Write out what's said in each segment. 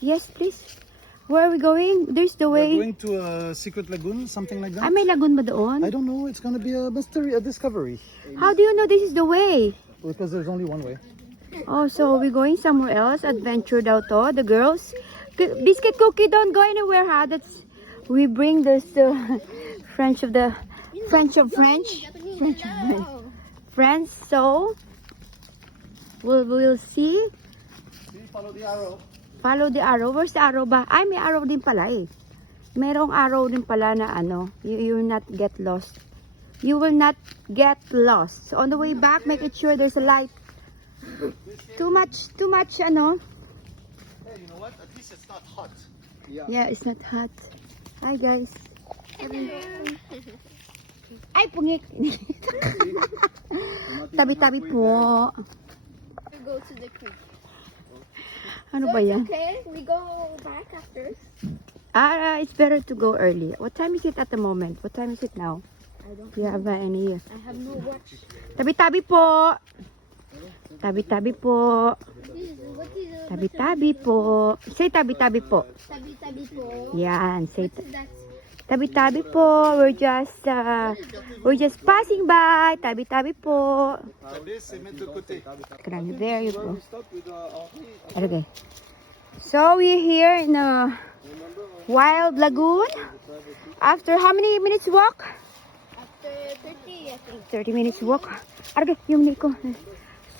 Yes, please. Where are we going? There's the way. We're going to a secret lagoon, something like that. Ay, may lagoon ba doon? I don't know. It's gonna be a mystery, a discovery. How do you know this is the way? Because there's only one way. Oh, so we're going somewhere else. Adventure daw to, the girls. Biscuit Cookie, don't go anywhere, ha? That's, we bring this French of the, French of French. French of French. Friends, so, we'll see. Follow the arrow. Follow the arrow. Where's the arrow ba? Ay, may arrow din pala eh. Merong arrow din pala na ano, you will not get lost. You will not get lost. So on the way back, make it sure there's a light. Too much, ano? Hey, you know what? At least it's not hot. Yeah, it's not hot. Hi, guys. Ay, pungik. Tabi-tabi po. We go to the creek. Ano So ba it's yan? okay, we go back after. It's better to go early. What time is it at the moment? What time is it now? I don't Do you have any? I have no watch. Tabi-tabi po. Tabi-tabi po. What is Tabi-tabi po. Say tabi-tabi po. tabi-tabi po? Yan, say What is that? tabi-tabi po. We're just passing by. Tabi-tabi po. There you go. Okay. So we're here in a wild lagoon. After how many minutes walk? After 30, I think. 30 minutes walk. Okay, yung ko.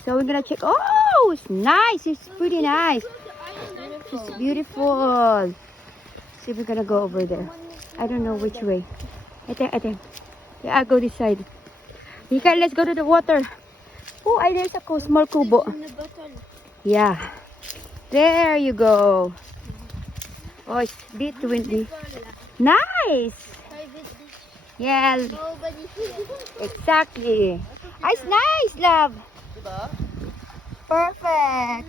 So we're gonna check. Oh, it's nice. It's pretty nice. It's beautiful. See if we're gonna go over there. I don't know which way. Ate. Yeah, I'll go this side. Hika, let's go to the water. Oh, there's a small kubo. In the bottle. Yeah. There you go. Oh, it's a bit windy. Nice. Private beach. Yeah, Nobody here. exactly. It's nice, love. Perfect.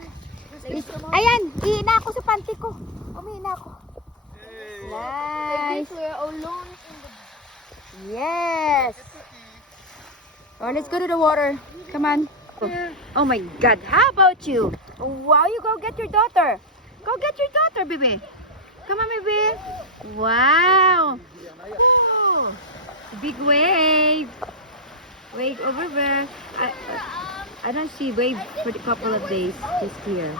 Ayan, ihina ako sa panty ko. Umihina ako. Like Nice. this, we're alone in the Yes. Oh, let's go to the water. Come on. Oh my God. How about you? Wow, you go get your daughter. Go get your daughter, baby. Come on, baby. Wow. Oh, big wave. Wave over there. I don't see wave for a couple of days this year.